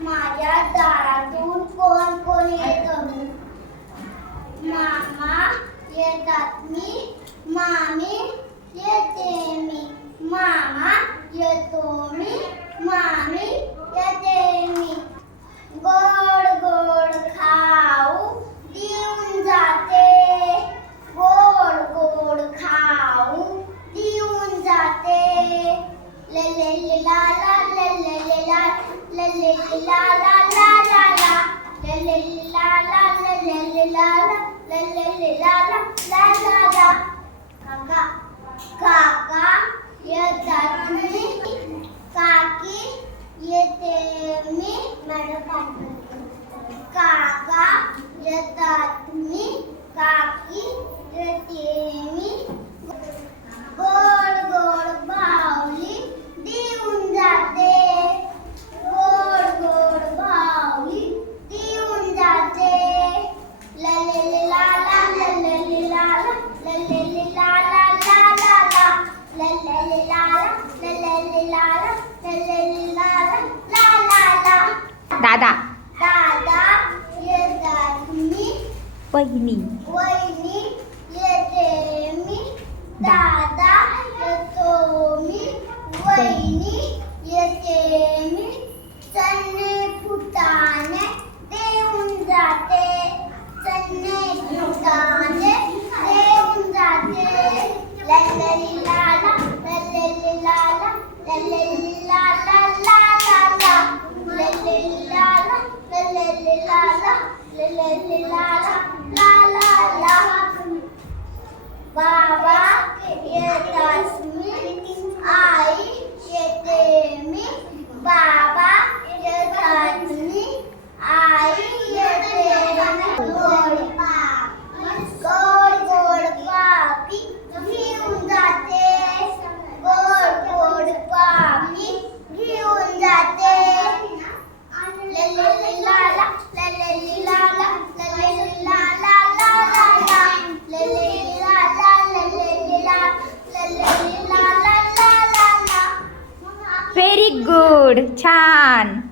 माझ्या दारातून कोण कोण येत? मामा येतात. मी मामी येते मी కాకి ఏ తేమి మడపడ్డది दादा। दादा ये दादी। बहिणी बहिणी ये तेमी दादा ये तोमी बहिणी ये तेमी सन्ने पुतानी la la la la la la good. Chan.